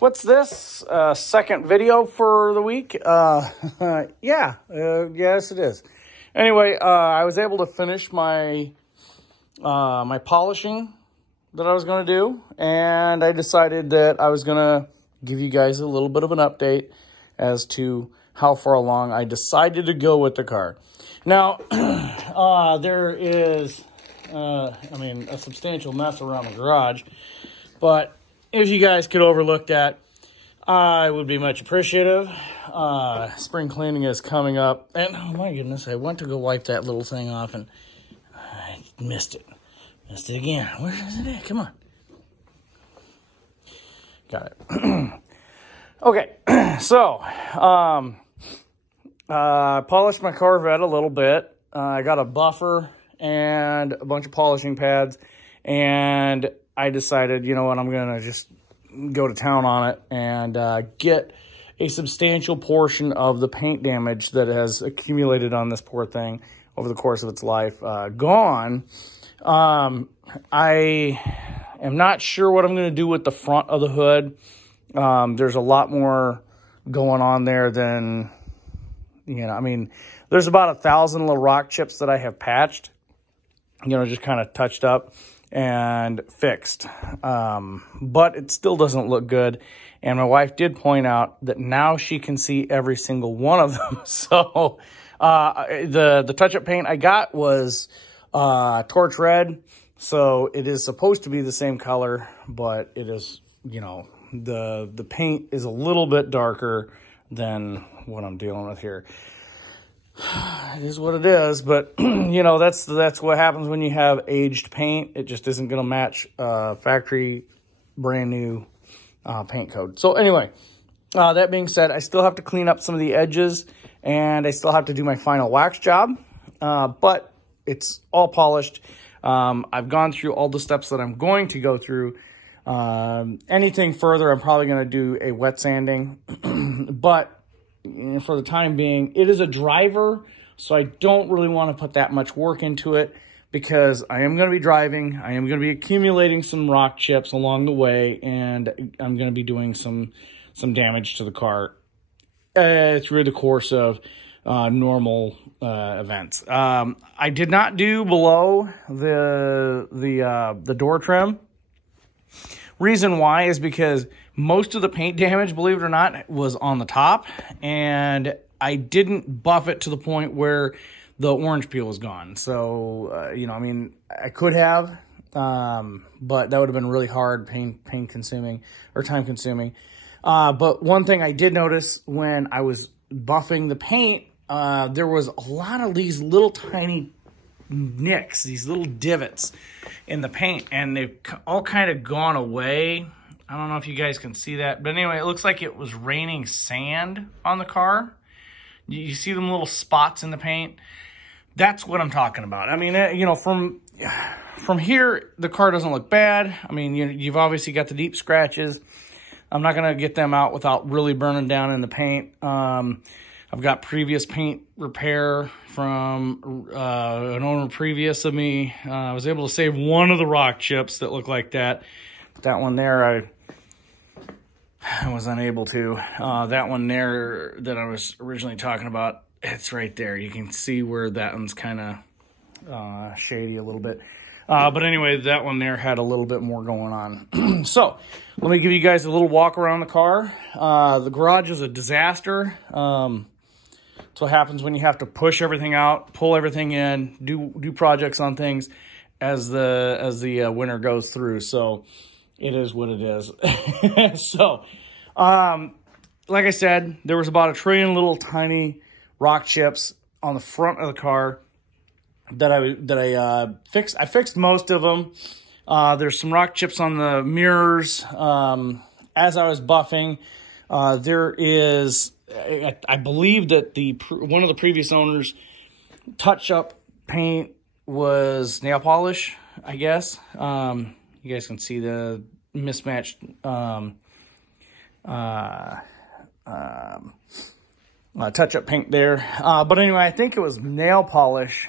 What's this? Second video for the week? Yes, it is. Anyway, I was able to finish my my polishing that I was going to do, and I decided that I was going to give you guys a little bit of an update as to how far along I decided to go with the car. Now, there is, a substantial mess around the garage, but if you guys could overlook that, I would be much appreciative. Spring cleaning is coming up, and oh my goodness, I went to go wipe that little thing off, and I missed it. Missed it again. Where is it at? Come on. Got it. Okay, so, I polished my Corvette a little bit. I got a buffer and a bunch of polishing pads, and I decided, you know what, I'm going to just go to town on it and get a substantial portion of the paint damage that has accumulated on this poor thing over the course of its life gone. I am not sure what I'm going to do with the front of the hood. There's a lot more going on there than, there's about 1,000 little rock chips that I have patched, just kind of touched up and fixed. But it still doesn't look good. And my wife did point out that now she can see every single one of them. So, the touch-up paint I got was, torch red. So it is supposed to be the same color, but it is, the paint is a little bit darker than what I'm dealing with here. It is what it is, but that's what happens when you have aged paint. It just isn't going to match factory brand new paint code. So anyway, that being said, I still have to clean up some of the edges, and I still have to do my final wax job, but it's all polished. I've gone through all the steps that I'm going to go through. Anything further, I'm probably going to do a wet sanding, but for the time being, it is a driver, so I don't really want to put that much work into it because I am going to be driving. I am going to be accumulating some rock chips along the way, and I'm going to be doing some damage to the car through the course of normal events. I did not do below the door trim. Reason why is because most of the paint damage, believe it or not, was on the top, and I didn't buff it to the point where the orange peel was gone. So, I could have, but that would have been really hard, pain consuming or time consuming. But one thing I did notice when I was buffing the paint, there was a lot of these little tiny nicks, these little divots in the paint, and they've all kind of gone away. I don't know if you guys can see that, but anyway, it looks like it was raining sand on the car. You see them little spots in the paint? That's what I'm talking about. From here, the car doesn't look bad. You've obviously got the deep scratches. I'm not going to get them out without really burning down in the paint. I've got previous paint repair from an owner previous of me. I was able to save one of the rock chips that look like that. That one there, I was unable to. That one there that I was originally talking about, it's right there. You can see where that one's kind of shady a little bit. But anyway, that one there had a little bit more going on. So, let me give you guys a little walk around the car. The garage is a disaster. That's what happens when you have to push everything out, pull everything in, do projects on things as the winter goes through. So it is what it is. So, like I said, there was about 1 trillion little tiny rock chips on the front of the car that I fixed. I fixed most of them. There's some rock chips on the mirrors. As I was buffing, there is, I believe that one of the previous owners' touch-up paint was nail polish, I guess. You guys can see the mismatched touch-up paint there. But anyway, I think it was nail polish.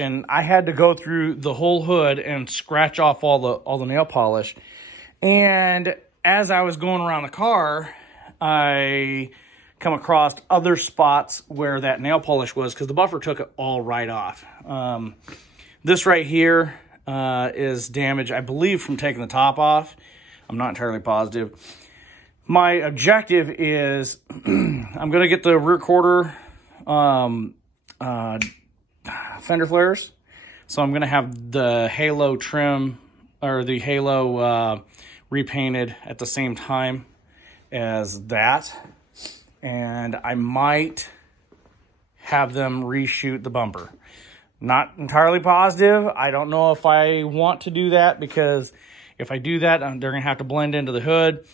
And I had to go through the whole hood and scratch off all the nail polish. And as I was going around the car, I come across other spots where that nail polish was, because the buffer took it all right off. This right here is damaged, I believe, from taking the top off. I'm not entirely positive. My objective is I'm going to get the rear quarter fender flares. So I'm going to have the halo trim, or the halo repainted at the same time as that. And I might have them reshoot the bumper. Not entirely positive. I don't know if I want to do that, because if I do that, they're going to have to blend into the hood.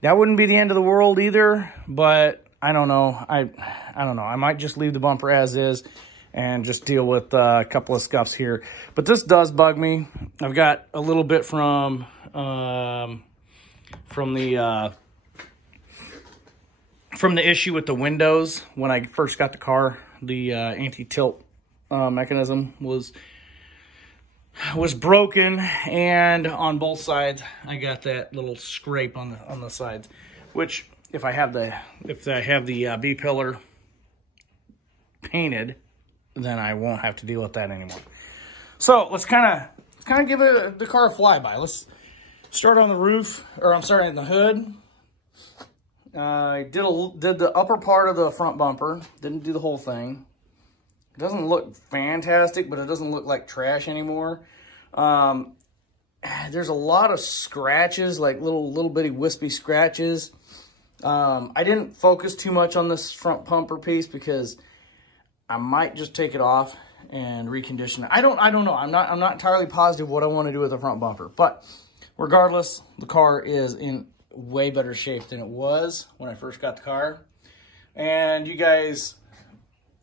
That wouldn't be the end of the world either, but I don't know. I don't know. I might just leave the bumper as is and just deal with a couple of scuffs here. But this does bug me. I've got a little bit from the issue with the windows when I first got the car. The anti-tilt mechanism was broken, and on both sides I got that little scrape on the sides, which if I have the B pillar painted, then I won't have to deal with that anymore. So let's kind of give the car a flyby. Let's start on the roof, or I'm sorry, in the hood. I did the upper part of the front bumper. Didn't do the whole thing. It doesn't look fantastic, but it doesn't look like trash anymore. There's a lot of scratches, like little bitty wispy scratches. I didn't focus too much on this front bumper piece because I might just take it off and recondition it. I don't know. I'm not entirely positive what I want to do with the front bumper, but regardless, the car is in way better shape than it was when I first got the car. And you guys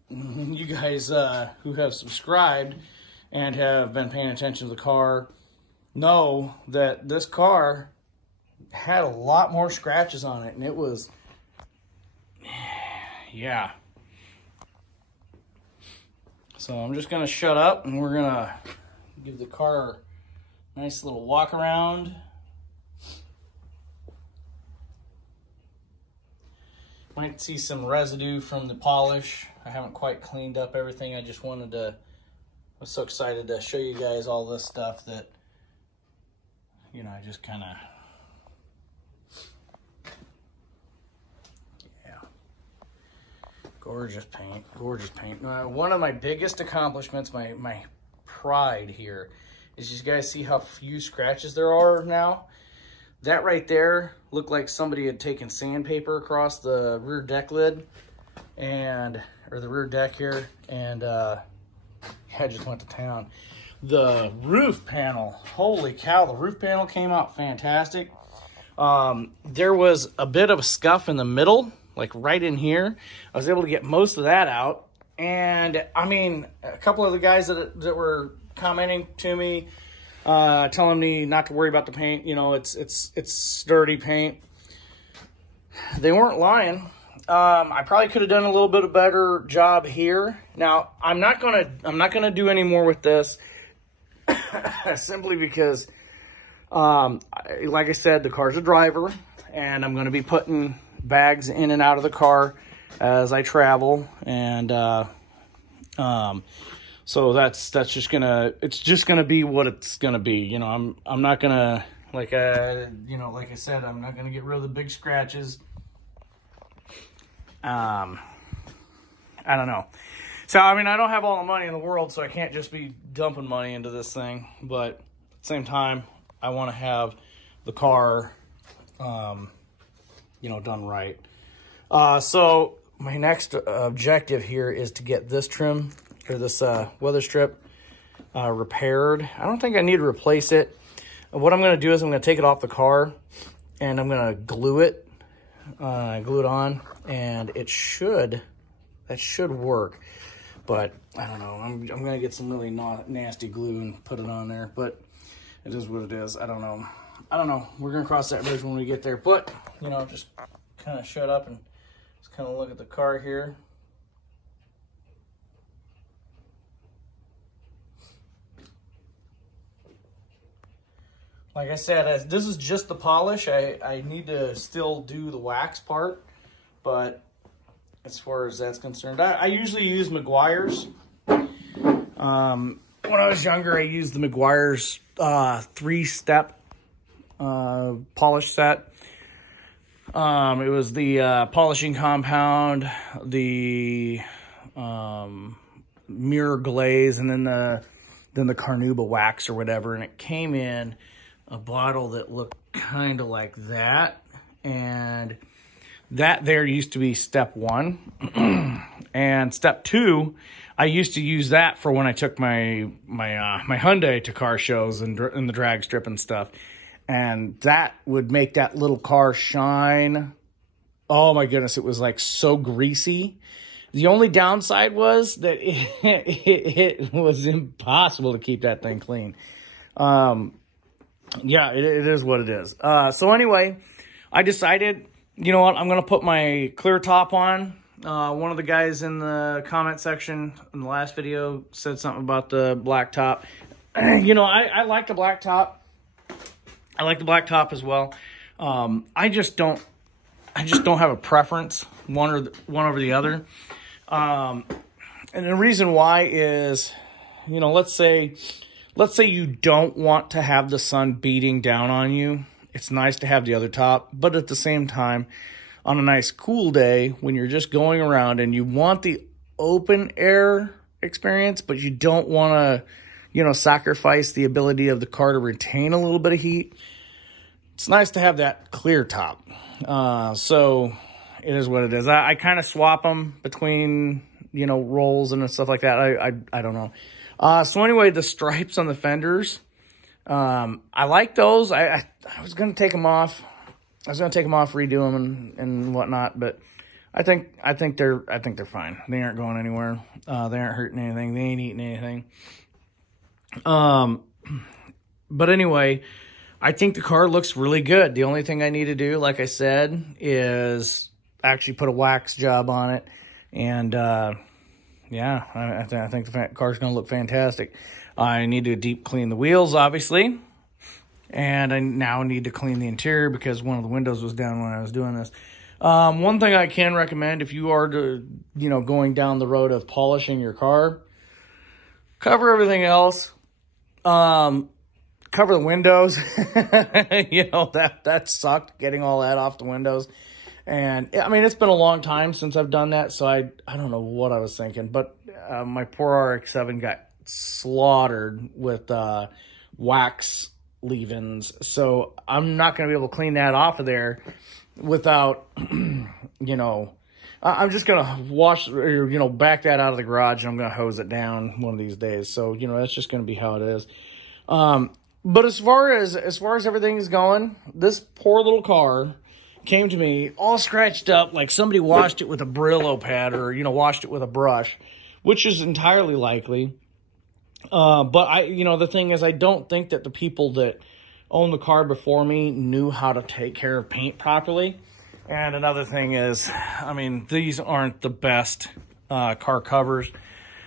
who have subscribed and have been paying attention to the car know that this car had a lot more scratches on it, and it was, yeah. So I'm just gonna shut up, and we're gonna give the car a nice little walk around. Might see some residue from the polish. I haven't quite cleaned up everything. I just wanted to, I was so excited to show you guys all this stuff that, you know, I just kind of, yeah. Gorgeous paint, gorgeous paint. One of my biggest accomplishments, my pride here, is you guys see how few scratches there are now? That right there looked like somebody had taken sandpaper across the rear deck lid, or the rear deck here, and yeah, just went to town. The roof panel, holy cow, the roof panel came out fantastic. There was a bit of a scuff in the middle, like right in here. I was able to get most of that out, and I mean, a couple of the guys that were commenting to me, telling me not to worry about the paint, you know, it's sturdy paint. They weren't lying. I probably could have done a little bit of better job here. Now, I'm not gonna do any more with this, simply because, like I said, the car's a driver, and I'm gonna be putting bags in and out of the car as I travel, and so that's just gonna, it's just gonna be what it's gonna be. You know, I'm not gonna, like you know, like I said, I'm not gonna get rid of the big scratches. I don't know. So, I mean, I don't have all the money in the world, so I can't just be dumping money into this thing. But at the same time, I want to have the car, you know, done right. So my next objective here is to get this trim, or this weather strip, repaired. I don't think I need to replace it. What I'm going to do is I'm going to take it off the car, and I'm going to glue it on, and that should work. But I don't know, I'm going to get some really nasty glue and put it on there, but it is what it is. I don't know. We're going to cross that bridge when we get there. But, you know, just kind of shut up and just kind of look at the car here. Like I said, this is just the polish. I need to still do the wax part, but as far as that's concerned, I usually use Meguiar's. When I was younger, I used the Meguiar's 3-step polish set. It was the polishing compound, the mirror glaze, and then the Carnauba wax or whatever, and it came in a bottle that looked kind of like that, and that there used to be step 1, and step 2, I used to use that for when I took my Hyundai to car shows and the drag strip and stuff, and that would make that little car shine. Oh my goodness, it was like so greasy. The only downside was that it was impossible to keep that thing clean. Yeah, it is what it is. So anyway, I decided, you know what, I'm going to put my clear top on. One of the guys in the comment section in the last video said something about the black top. You know, I like the black top. I like the black top as well. I just don't have a preference one over the other. And the reason why is, you know, let's say you don't want to have the sun beating down on you. It's nice to have the other top, but at the same time, on a nice cool day when you're just going around and you want the open air experience, but you don't want to, you know, sacrifice the ability of the car to retain a little bit of heat, it's nice to have that clear top. So it is what it is. I kind of swap them between, you know, rolls and stuff like that. I don't know. So anyway, the stripes on the fenders, I like those. I was going to take them off. I was going to take them off, redo them and whatnot, but I think they're fine. They aren't going anywhere. They aren't hurting anything. They ain't eating anything. But anyway, I think the car looks really good. The only thing I need to do, like I said, is actually put a wax job on it. And, yeah, I think the car's going to look fantastic. I need to deep clean the wheels, obviously. And I now need to clean the interior because one of the windows was down when I was doing this. One thing I can recommend if you are going down the road of polishing your car, cover everything else. Cover the windows. You know, that sucked, getting all that off the windows. And I mean, it's been a long time since I've done that, so I don't know what I was thinking, but my poor RX-7 got slaughtered with wax leave-ins, so I'm not going to be able to clean that off of there without, you know, I'm just going to wash, or, you know, back that out of the garage, and I'm going to hose it down one of these days. So, you know, that's just going to be how it is. But as far as everything is going, this poor little car came to me all scratched up, like somebody washed it with a Brillo pad or, you know, washed it with a brush, which is entirely likely. But the thing is, I don't think that the people that owned the car before me knew how to take care of paint properly. And another thing is, I mean, these aren't the best car covers.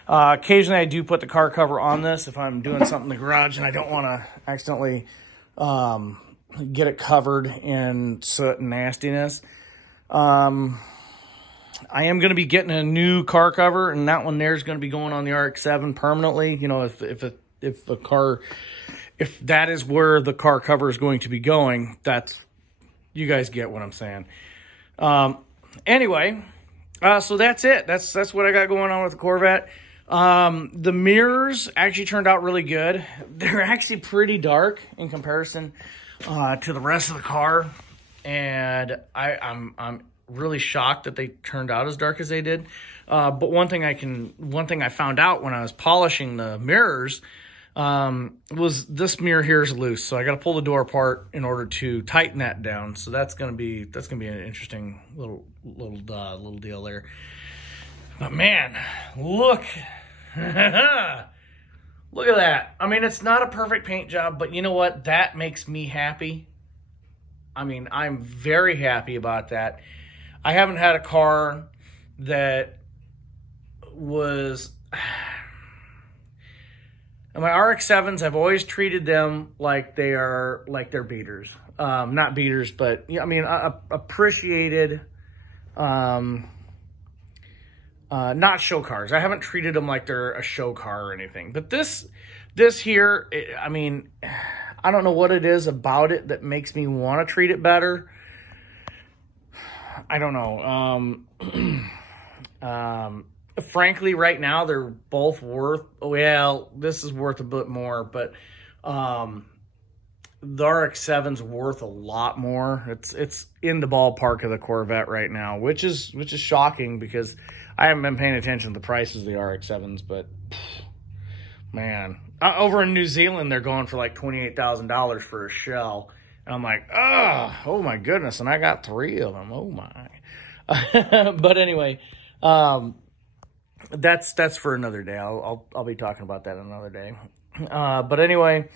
Occasionally I do put the car cover on this if I'm doing something in the garage and I don't want to accidentally get it covered in soot and nastiness. I am going to be getting a new car cover, and that one there is going to be going on the RX-7 permanently. You know, if that is where the car cover is going to be going, you guys get what I'm saying. Anyway, so that's it. That's what I got going on with the Corvette. The mirrors actually turned out really good. They're actually pretty dark in comparison to the rest of the car, and I'm really shocked that they turned out as dark as they did. But one thing I found out when I was polishing the mirrors was this mirror here is loose, so I got to pull the door apart in order to tighten that down. So that's gonna be an interesting little deal there. But man, look. Look at that. I mean, it's not a perfect paint job, but you know what? That makes me happy. I mean, I'm very happy about that. I haven't had a car that was... And my RX-7s, I've always treated them like they're beaters. Not beaters, but I mean, appreciated, not show cars. I haven't treated them like they're a show car or anything. But this here, I mean, I don't know what it is about it that makes me want to treat it better. I don't know. Frankly, right now, they're both worth, well, this is worth a bit more, but the RX-7's worth a lot more. It's in the ballpark of the Corvette right now, which is shocking because I haven't been paying attention to the prices of the RX-7s, but man, over in New Zealand, they're going for like $28,000 for a shell. And I'm like, oh my goodness. And I got 3 of them. Oh my. But anyway, that's for another day. I'll be talking about that another day. But anyway,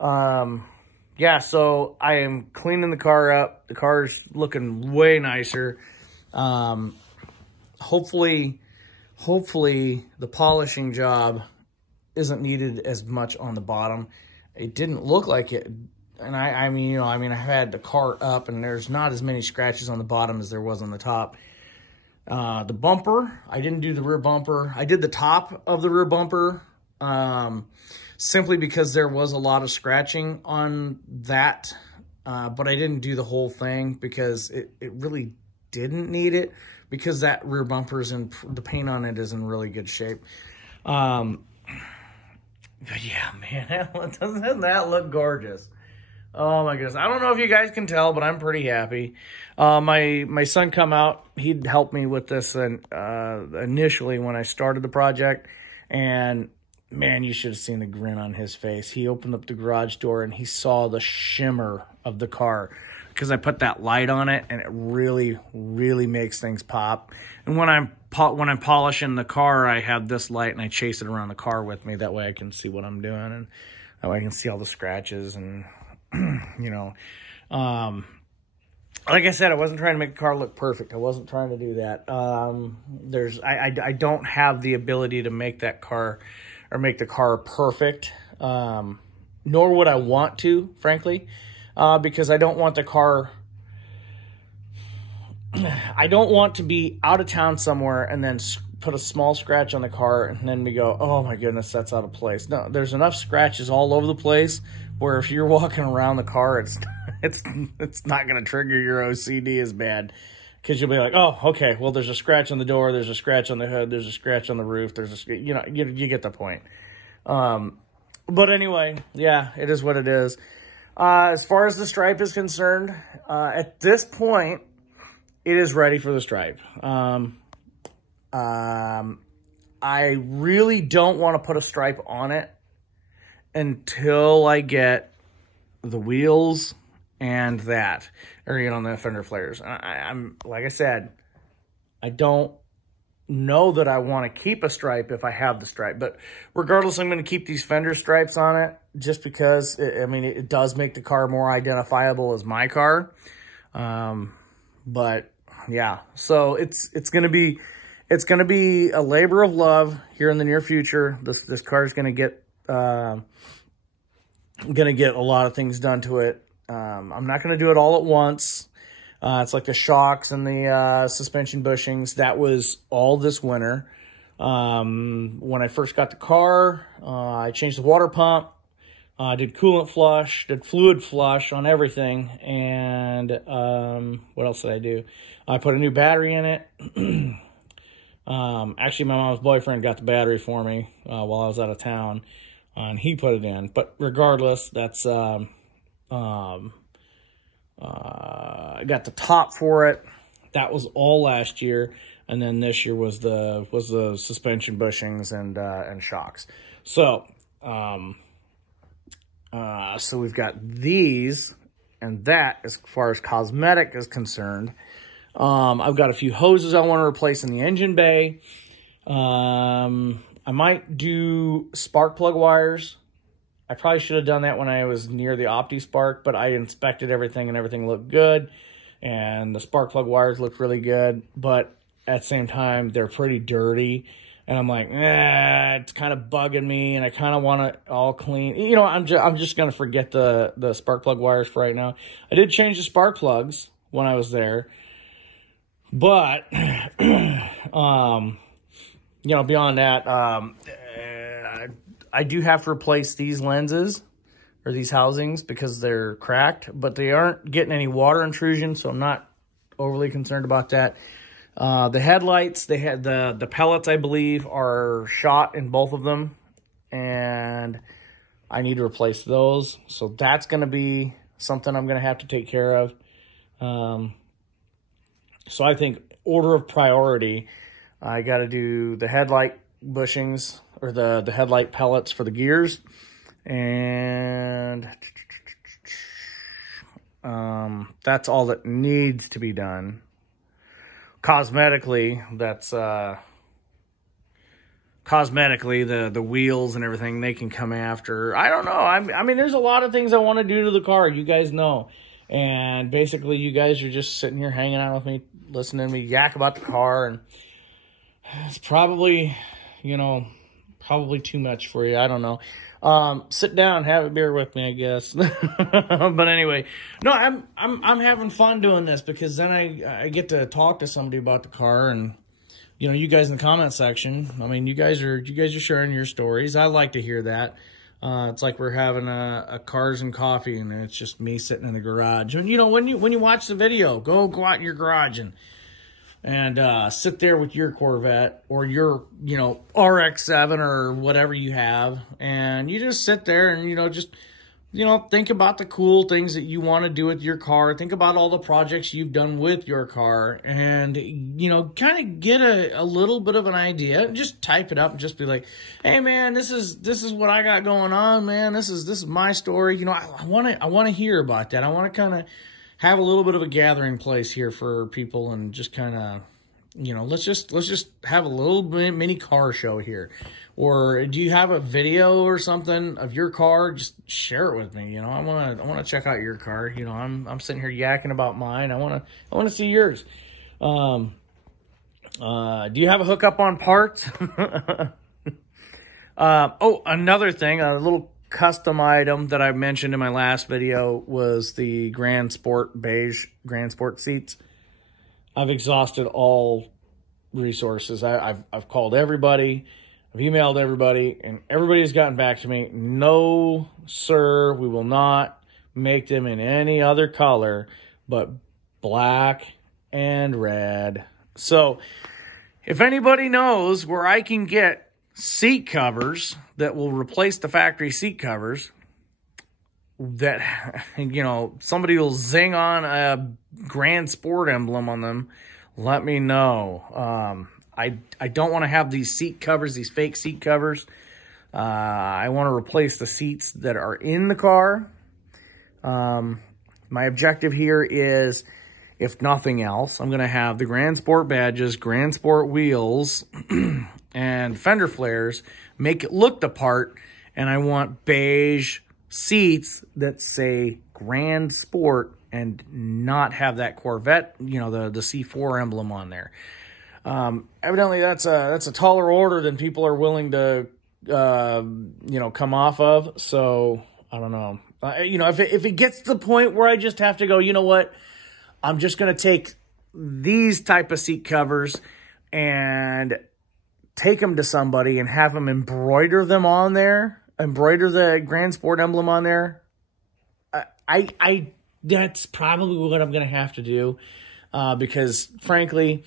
yeah, so I am cleaning the car up. The car's looking way nicer. Hopefully the polishing job isn't needed as much on the bottom. It didn't look like it. And I mean, I had the car up and there's not as many scratches on the bottom as there was on the top. The bumper, I didn't do the rear bumper. I did the top of the rear bumper, simply because there was a lot of scratching on that. But I didn't do the whole thing because it really didn't need it, because that rear bumper is the paint on it is in really good shape. But yeah, man, doesn't that look gorgeous? Oh my goodness. I don't know if you guys can tell, but I'm pretty happy. My son come out, he'd helped me with this initially when I started the project, and man, you should have seen the grin on his face. He opened up the garage door and he saw the shimmer of the car because I put that light on it, and it really, really makes things pop. And when I'm polishing the car, I have this light and I chase it around the car with me. That way I can see what I'm doing, and that way I can see all the scratches and you know, like I said, I wasn't trying to make the car look perfect. I wasn't trying to do that. I don't have the ability to make that car or make the car perfect. Nor would I want to, frankly, because I don't want the car. I don't want to be out of town somewhere and then put a small scratch on the car and then we go, oh my goodness, that's out of place. No, there's enough scratches all over the place where if you're walking around the car, it's not going to trigger your OCD as bad, because you'll be like, oh, okay, well, there's a scratch on the door, there's a scratch on the hood, there's a scratch on the roof, there's a, you know, you get the point. But anyway, yeah, it is what it is. As far as the stripe is concerned, at this point, it is ready for the stripe. I really don't want to put a stripe on it until I get the wheels and that, or you know, the fender flares. I'm like I said, I don't know that I want to keep a stripe if I have the stripe, but regardless, I'm going to keep these fender stripes on it just because it does make the car more identifiable as my car. But yeah, so it's going to be a labor of love here in the near future. This car is going to get a lot of things done to it. I'm not going to do it all at once. It's like the shocks and the suspension bushings. That was all this winter. When I first got the car, I changed the water pump, did coolant flush, did fluid flush on everything. And what else did I do? I put a new battery in it. Actually, my mom's boyfriend got the battery for me while I was out of town, and he put it in. But regardless, that's I got the top for it. That was all last year, and then this year was the suspension bushings and shocks. So so we've got these and that as far as cosmetic is concerned. I've got a few hoses I want to replace in the engine bay. I might do spark plug wires. I probably should have done that when I was near the OptiSpark, but I inspected everything and everything looked good. And the spark plug wires looked really good, but at the same time, they're pretty dirty. And I'm like, it's kind of bugging me, and I kind of want it all clean. You know, I'm just going to forget the spark plug wires for right now. I did change the spark plugs when I was there. But, you know, beyond that, I do have to replace these lenses or these housings because they're cracked, but they aren't getting any water intrusion, so I'm not overly concerned about that. The headlights, they had the pellets, I believe, are shot in both of them, and I need to replace those. So that's going to be something I'm going to have to take care of. So I think order of priority, I got to do the headlight bushings or the headlight pellets for the gears, and that's all that needs to be done. Cosmetically, that's cosmetically the wheels and everything, they can come after. I don't know. I mean, there's a lot of things I want to do to the car, you guys know. And basically, you guys are just sitting here hanging out with me, listening to me yak about the car, and it's probably, you know, probably too much for you. I don't know. Sit down, have a beer with me, I guess. But anyway, no, I'm having fun doing this because then I get to talk to somebody about the car, and you know, you guys in the comment section. I mean, you guys are sharing your stories. I like to hear that. It's like we're having a cars and coffee, and it's just me sitting in the garage. And you know, when you watch the video, go out in your garage and sit there with your Corvette or your, you know, RX-7 or whatever you have, and you just sit there and, you know, just, you know, think about the cool things that you want to do with your car. Think about all the projects you've done with your car, and, you know, kind of get a little bit of an idea. Just type it up and just be like, hey man, this is what I got going on, man. This is my story. You know, I want to hear about that. I want to kind of have a little bit of a gathering place here for people, and just kind of, you know, let's just have a little mini car show here. Or do you have a video or something of your car? Just share it with me. You know, I want to check out your car. You know, I'm sitting here yakking about mine. I want to see yours. Do you have a hookup on parts? Oh, another thing, a little custom item that I mentioned in my last video was the Grand Sport beige Grand Sport seats. I've exhausted all resources. I've called everybody. I've emailed everybody, and everybody has gotten back to me. No, sir, we will not make them in any other color but black and red. So if anybody knows where I can get seat covers that will replace the factory seat covers, that, you know, somebody will zing on a Grand Sport emblem on them, let me know. I don't want to have these seat covers, these fake seat covers. I want to replace the seats that are in the car. My objective here is, if nothing else, I'm going to have the Grand Sport badges, Grand Sport wheels, and fender flares, make it look the part, and I want beige seats that say Grand Sport and not have that Corvette, you know, the C4 emblem on there. Evidently that's a taller order than people are willing to, you know, come off of. So I don't know. You know, if it gets to the point where I just have to go, you know what, I'm just going to take these type of seat covers and take them to somebody and have them embroider them on there, embroider the Grand Sport emblem on there. That's probably what I'm going to have to do, because frankly,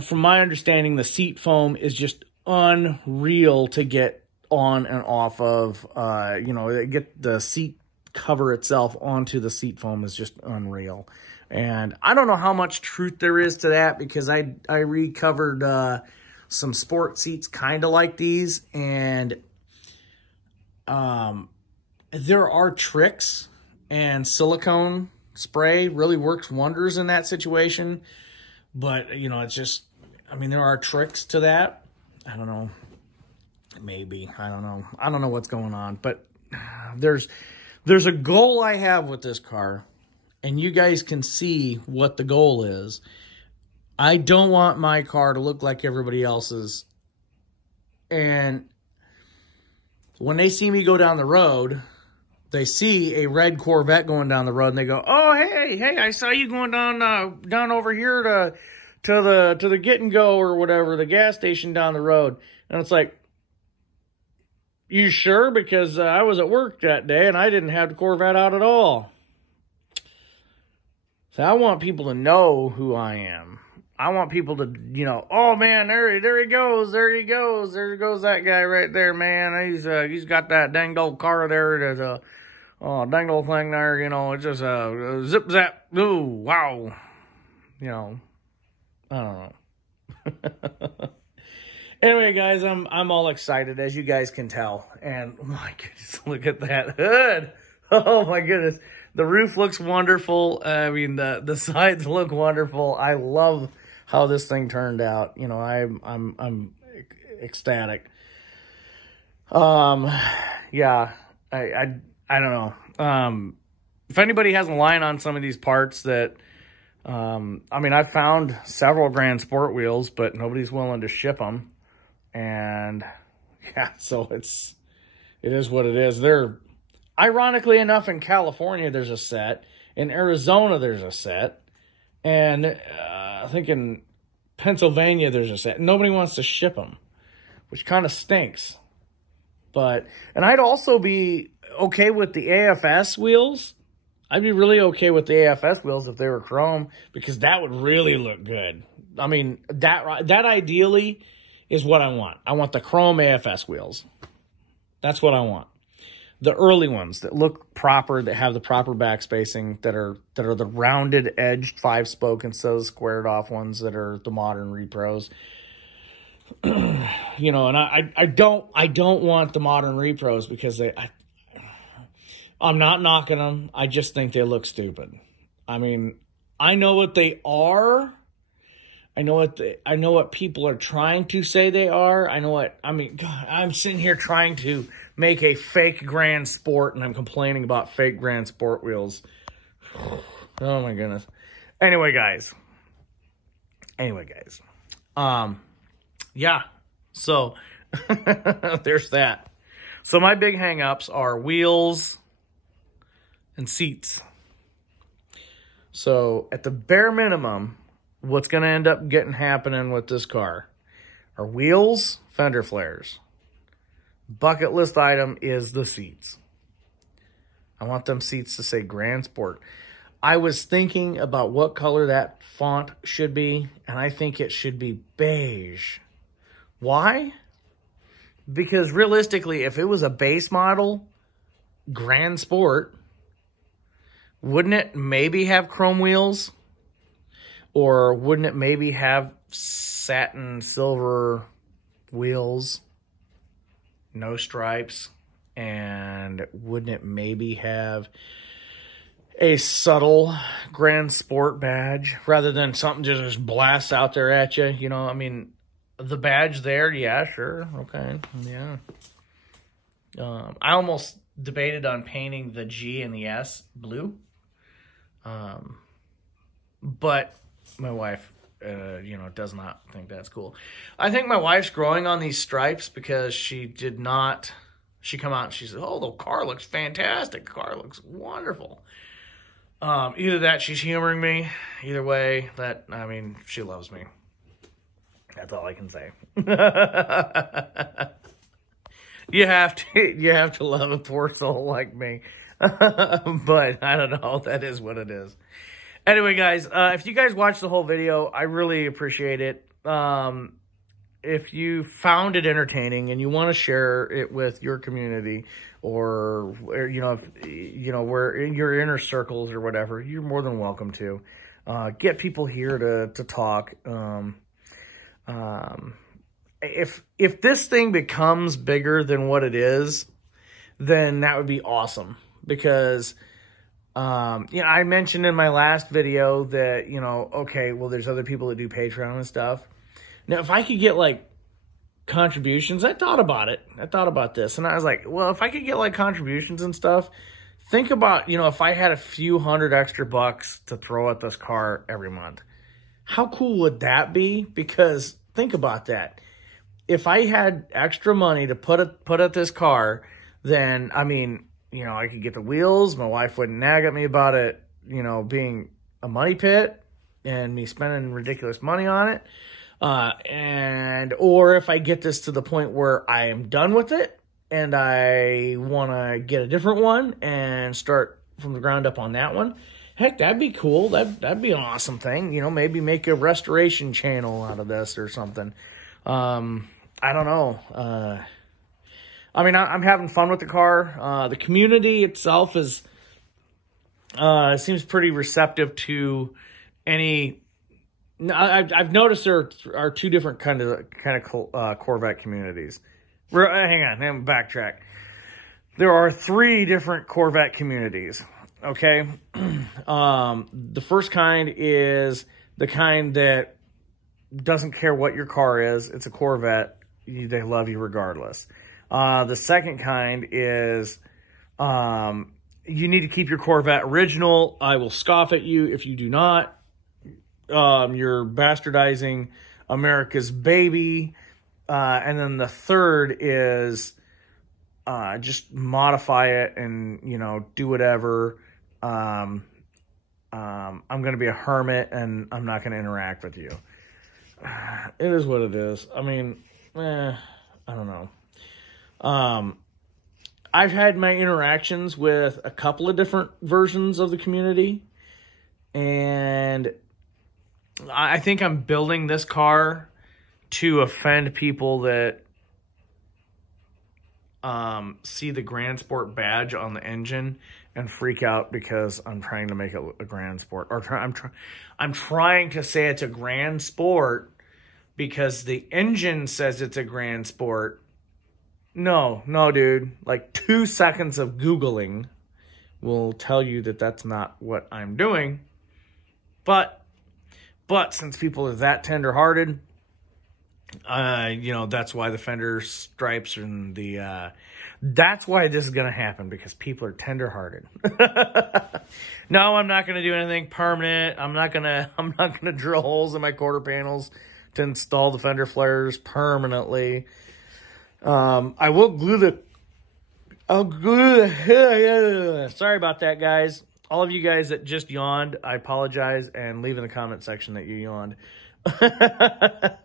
from my understanding, the seat foam is just unreal to get on and off of. You know, get the seat cover itself onto the seat foam is just unreal. And I don't know how much truth there is to that, because I recovered some sport seats kind of like these, and there are tricks, and silicone spray really works wonders in that situation. But, you know, it's just, I mean, there are tricks to that. I don't know. Maybe. I don't know. I don't know what's going on. But there's a goal I have with this car, and you guys can see what the goal is. I don't want my car to look like everybody else's And when they see me go down the road, they see a red Corvette going down the road, and they go, "Oh, hey, I saw you going down over here to the Get and Go or whatever, the gas station down the road." And it's like, "You sure? Because I was at work that day and I didn't have the Corvette out at all." So I want people to know who I am. I want people to, you know, "Oh man, there he goes, there goes that guy right there, man. He's got that dang old car there. There's a dang old thing there, you know. It's just a zip zap. Ooh, wow, you know." I don't know. Anyway, guys, I'm all excited, as you guys can tell. And my goodness, look at that hood. Oh my goodness. The roof looks wonderful. I mean, the sides look wonderful. I love how this thing turned out. You know, I'm ecstatic. Yeah, I don't know. If anybody has a line on some of these parts that, I mean, I've found several Grand Sport wheels, but nobody's willing to ship them. And yeah, so it is what it is. They're, ironically enough, in California, there's a set. In Arizona, there's a set. And I think in Pennsylvania, there's a set. Nobody wants to ship them, which kind of stinks. But, and I'd also be okay with the AFS wheels. I'd be really okay with the AFS wheels if they were chrome, because that would really look good. I mean, that ideally is what I want. I want the chrome AFS wheels. That's what I want. The early ones that look proper, that have the proper back spacing, that are the rounded edged 5-spoke instead of the squared off ones that are the modern repros. You know, and I don't want the modern repros because I'm not knocking them. I just think they look stupid. I mean, I know what they are. I know what people are trying to say they are. God, I'm sitting here trying to make a fake Grand Sport, and I'm complaining about fake Grand Sport wheels. Oh my goodness. Anyway, guys. Yeah. So there's that. So my big hang-ups are wheels and seats. So at the bare minimum, what's going to end up happening with this car are wheels, fender flares. Bucket list item is the seats. I want them seats to say Grand Sport. I was thinking about what color that font should be, and I think it should be beige. Why? Because realistically, if it was a base model Grand Sport, wouldn't it maybe have chrome wheels? Or wouldn't it maybe have satin silver wheels, no stripes? And wouldn't it maybe have a subtle Grand Sport badge rather than something just blasts out there at you? You know, I mean, the badge there, yeah, sure, okay, yeah. I almost debated on painting the G and the S blue. But my wife, you know, does not think that's cool. I think my wife's growing on these stripes because she come out and she said, "Oh, the car looks fantastic. The car looks wonderful." Either that, she's humoring me. Either way, she loves me. That's all I can say. You have to love a poor soul like me. But I don't know. That is what it is. Anyway, guys, if you guys watched the whole video, I really appreciate it. If you found it entertaining and you want to share it with your community, or you know, if you know, where in your inner circles or whatever, you're more than welcome to get people here to talk. If this thing becomes bigger than what it is, then that would be awesome, because you know, I mentioned in my last video that, you know, okay, well, there's other people that do Patreon and stuff. Now, if I could get like contributions, I thought about it. I thought about this, and I was like, well, if I could get like contributions and stuff, think about, you know, if I had a few $100 extra to throw at this car every month, how cool would that be? Because think about that. if I had extra money to put at this car, then, I mean, you know, I could get the wheels. My wife wouldn't nag at me about it, you know, being a money pit and me spending ridiculous money on it. Or if I get this to the point where I am done with it and I want to get a different one and start from the ground up on that one, heck, that'd be cool. That'd be an awesome thing. You know, maybe make a restoration channel out of this or something. I don't know. I mean, I'm having fun with the car. The community itself is seems pretty receptive to any. I've noticed there are two different kind of Corvette communities. Hang on, let me backtrack. There are 3 different Corvette communities. Okay, the first kind is the kind that doesn't care what your car is. It's a Corvette. They love you regardless. The second kind is you need to keep your Corvette original. I will scoff at you if you do not. You're bastardizing America's baby. And then the third is just modify it and, you know, do whatever. I'm going to be a hermit and I'm not going to interact with you. It is what it is. I mean, I don't know. I've had my interactions with a couple of different versions of the community, and I think I'm building this car to offend people that see the Grand Sport badge on the engine and freak out because I'm trying to make it a Grand Sport, or I'm trying to say it's a Grand Sport because the engine says it's a Grand Sport. No, dude. Like 2 seconds of Googling will tell you that that's not what I'm doing. But since people are that tender-hearted, you know, that's why the fender stripes and that's why this is going to happen, because people are tender-hearted. No, I'm not going to do anything permanent. I'm not going to drill holes in my quarter panels to install the fender flares permanently. I will glue sorry about that, guys. All of you guys that just yawned, I apologize, and leave in the comment section that you yawned. But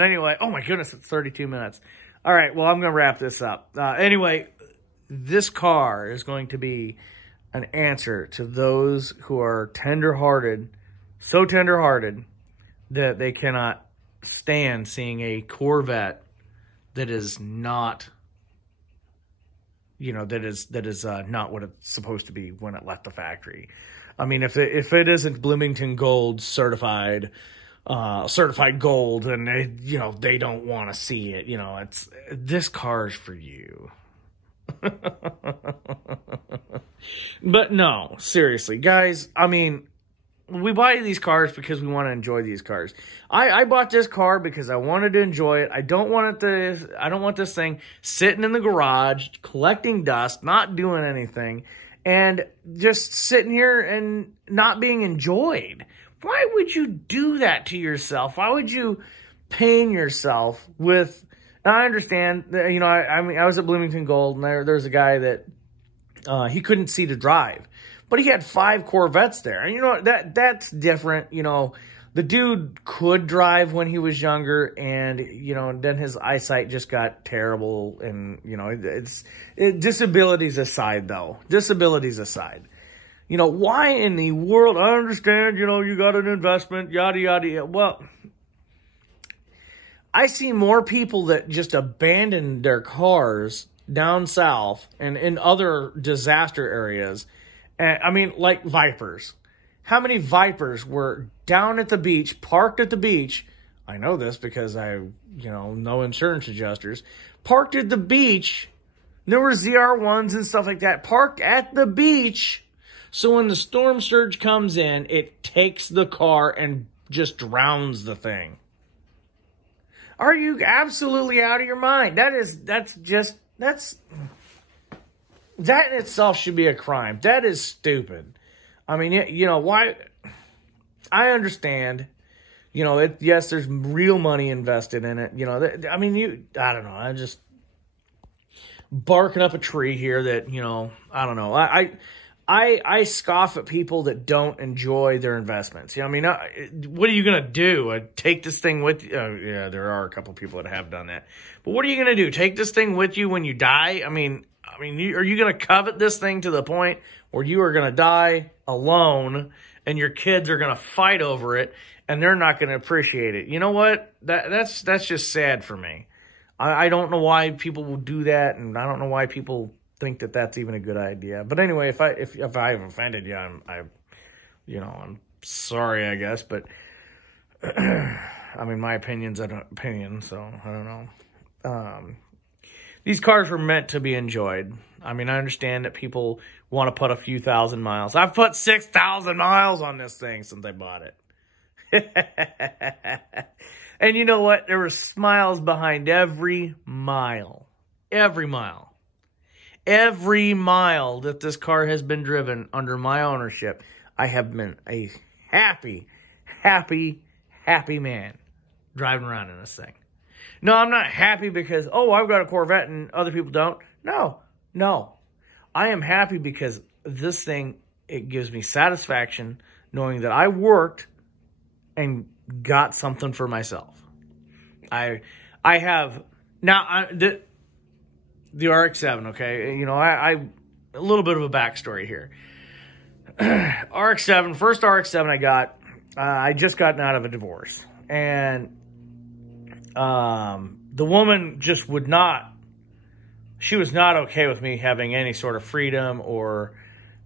anyway, oh my goodness, it's 32 minutes. All right, well, I'm going to wrap this up. Anyway, this car is going to be an answer to those who are tender-hearted, so tender-hearted that they cannot stand seeing a Corvette that is not, you know, that is not what it's supposed to be when it left the factory. I mean, if it isn't Bloomington Gold certified gold, and they don't want to see it, you know, this car is for you. But no, seriously, guys, I mean, we buy these cars because we want to enjoy these cars. I bought this car because I wanted to enjoy it. I don't want this thing sitting in the garage, collecting dust, not doing anything, and just sitting here and not being enjoyed. Why would you do that to yourself? Why would you pain yourself with... I understand that, you know, I mean, I was at Bloomington Gold, and there's a guy that he couldn't see to drive. But he had 5 Corvettes there. And you know, that's different. You know, the dude could drive when he was younger, and, you know, then his eyesight just got terrible. And, you know, disabilities aside, though. Disabilities aside. You know, why in the world? I understand, you know, you got an investment, yada, yada, yada. Well, I see more people that just abandon their cars down south and in other disaster areas. I mean, like Vipers. How many Vipers were down at the beach, parked at the beach? I know this because I, you know insurance adjusters. Parked at the beach. There were ZR1s and stuff like that. Parked at the beach. So when the storm surge comes in, it takes the car and just drowns the thing. Are you absolutely out of your mind? That in itself should be a crime. That is stupid. I mean, you know, why? I understand You know, yes, there's real money invested in it. You know, I mean, I don't know. I'm just barking up a tree here that, you know, I don't know. I scoff at people that don't enjoy their investments. You know, I mean, what are you going to do? Take this thing with you? Yeah, there are a couple people that have done that. But what are you going to do? Take this thing with you when you die? I mean, are you going to covet this thing to the point where you are going to die alone and your kids are going to fight over it and they're not going to appreciate it? You know what? That's just sad for me. I don't know why people will do that, and I don't know why people think that that's even a good idea. But anyway, if I've offended you, I'm sorry, I guess. But I mean, my opinion's an opinion, so I don't know. These cars were meant to be enjoyed. I mean, I understand that people want to put a few thousand miles. I've put 6,000 miles on this thing since I bought it. And you know what? There were smiles behind every mile. Every mile. Every mile that this car has been driven under my ownership, I have been a happy, happy, happy man driving around in this thing. No, I'm not happy because, oh, I've got a Corvette and other people don't. No. I am happy because this thing, it gives me satisfaction knowing that I worked and got something for myself. I have, now, the RX-7, okay? You know, a little bit of a backstory here. RX-7, first RX-7 I got, I just gotten out of a divorce. And the woman just would not, she was not okay with me having any sort of freedom or,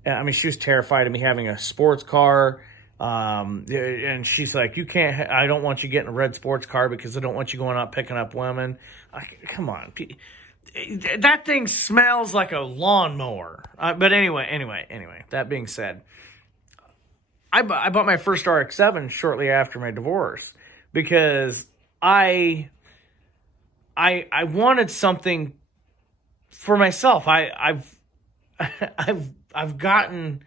I mean, she was terrified of me having a sports car. And she's like, I don't want you getting a red sports car because I don't want you going out picking up women. Come on. That thing smells like a lawnmower. But anyway, that being said, I bought my first RX-7 shortly after my divorce because I wanted something for myself. I've gotten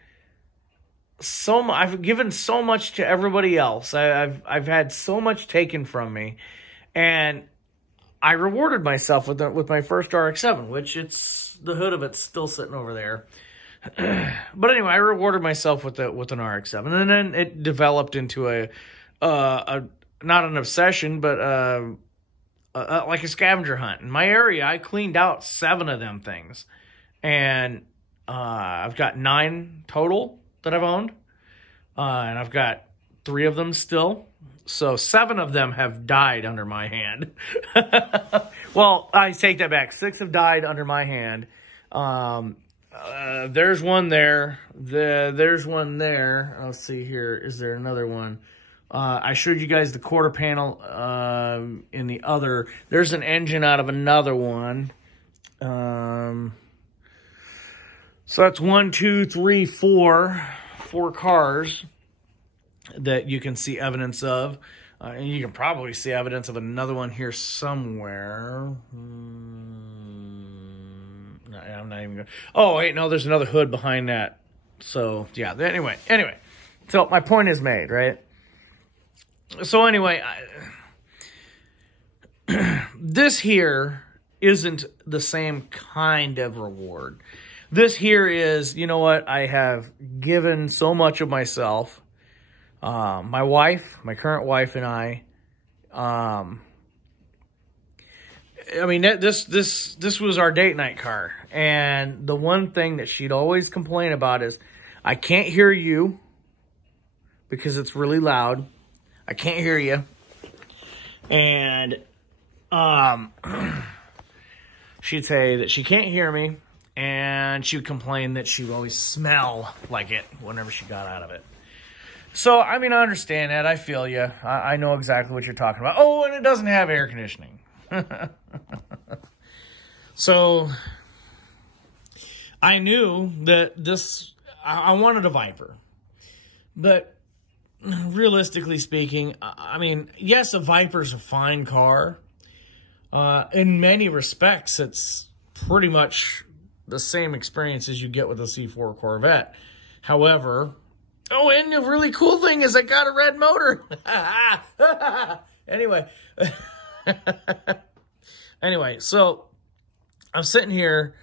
so much, I've given so much to everybody else. I've had so much taken from me, and I rewarded myself with my first RX-7, which the hood of it's still sitting over there. But anyway, I rewarded myself with an RX-7, and then it developed into a not an obsession, but like a scavenger hunt. In my area, I cleaned out 7 of them things, and I've got 9 total that I've owned, and I've got 3 of them still. So 7 of them have died under my hand. Well, I take that back. 6 have died under my hand. There's one there. There's one there. Let's see here. Is there another one? I showed you guys the quarter panel in the other. There's an engine out of another one. So that's 1, 2, 3, 4 cars that you can see evidence of. And you can probably see evidence of another one here somewhere. No, I'm not even going to. Oh, wait, no, there's another hood behind that. So, yeah, anyway. So, my point is made, right? So, anyway, this here isn't the same kind of reward. This here is, you know what, I have given so much of myself. My wife, my current wife and I mean, this was our date night car. And the one thing that she'd always complain about is, I can't hear you because it's really loud. I can't hear you. And she'd say that she can't hear me. And she would complain that she would always smell like it whenever she got out of it. So, I mean, I understand that. I feel you. I know exactly what you're talking about. Oh, and it doesn't have air conditioning. So, I knew that I wanted a Viper. But, realistically speaking, I mean, yes, a Viper's a fine car. In many respects, it's pretty much the same experience as you get with a C4 Corvette. However, Oh, and the really cool thing is I got a red motor. Anyway. Anyway, so I'm sitting here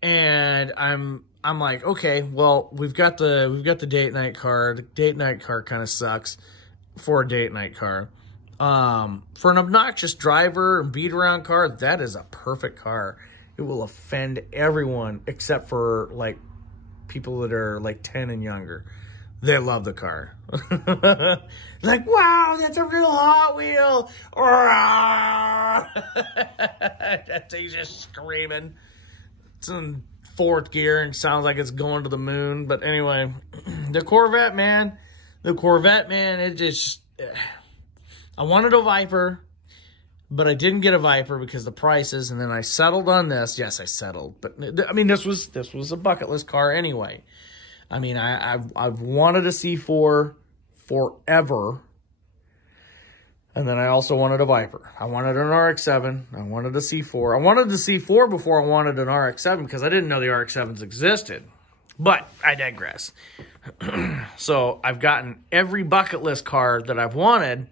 and I'm like, okay, well, we've got the date night car. The date night car kind of sucks for a date night car. For an obnoxious driver and beat around car, that is a perfect car. It will offend everyone except for like people that are like 10 and younger. They love the car. Like, wow, that's a real Hot Wheel. That thing's just screaming. It's in fourth gear and sounds like it's going to the moon. But anyway, the Corvette, man, it just, I wanted a Viper, but I didn't get a Viper because of the prices. And then I settled on this. Yes, I settled. But I mean, this was a bucket list car anyway. I mean, I've wanted a C4 forever. And then I also wanted a Viper. I wanted an RX-7. I wanted a C4. I wanted the C4 before I wanted an RX-7 because I didn't know the RX-7s existed. But I digress. So I've gotten every bucket list car that I've wanted.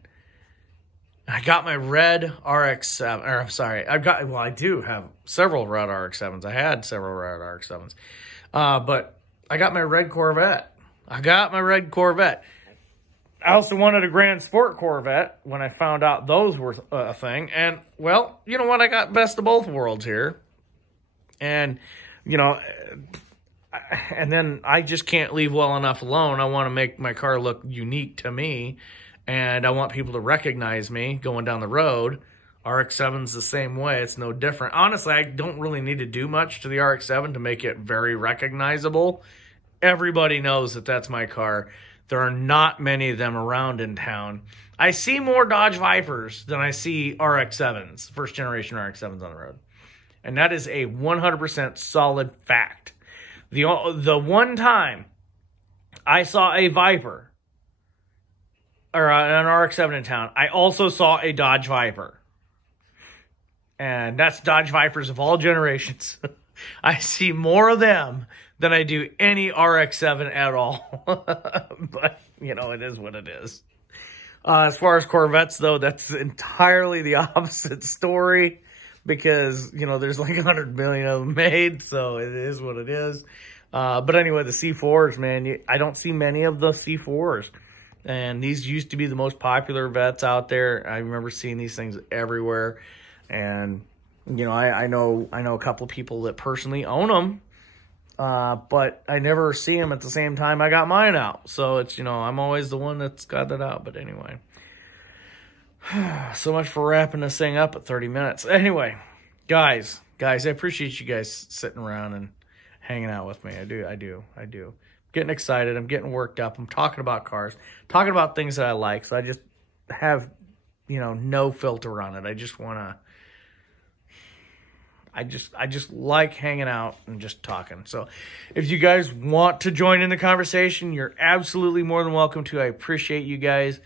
I got my red RX-7. Or I'm sorry. I do have several red RX-7s. I had several red RX-7s. But I got my red Corvette. I also wanted a Grand Sport Corvette when I found out those were a thing. And, well, you know what? I got best of both worlds here. And, you know, and then I just can't leave well enough alone. I want to make my car look unique to me. And I want people to recognize me going down the road. RX-7's the same way. It's no different. Honestly, I don't really need to do much to the RX-7 to make it very recognizable. Everybody knows that that's my car. There are not many of them around in town. I see more Dodge Vipers than I see RX-7s, first generation RX-7s on the road. And that is a 100% solid fact. The one time I saw a Viper or an RX-7 in town, I also saw a Dodge Viper. And that's Dodge Vipers of all generations. I see more of them than I do any RX-7 at all. But, you know, it is what it is. As far as Corvettes, though, that's entirely the opposite story. Because, you know, there's like 100 million of them made. So it is what it is. But anyway, the C4s, man, I don't see many of the C4s. And these used to be the most popular vets out there. I remember seeing these things everywhere. And, you know, I know a couple of people that personally own them, but I never see them at the same time I got mine out. So it's, you know, I'm always the one that's got that out. But anyway, so much for wrapping this thing up at 30 minutes. Anyway, guys, I appreciate you guys sitting around and hanging out with me. I do. Getting excited. I'm getting worked up. I'm talking about cars, talking about things that I like. So I just have, you know, no filter on it. I just want to. I just like hanging out and just talking. So if you guys want to join in the conversation, you're absolutely more than welcome to. I appreciate you guys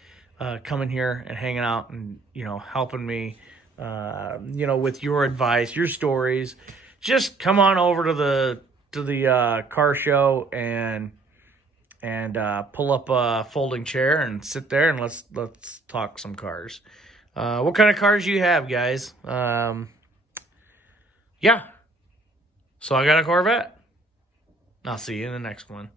coming here and hanging out and, you know, helping me, you know, with your advice, your stories. Just come on over to the car show and pull up a folding chair and sit there and let's talk some cars. What kind of cars do you have, guys? Yeah. So I got a Corvette. I'll see you in the next one.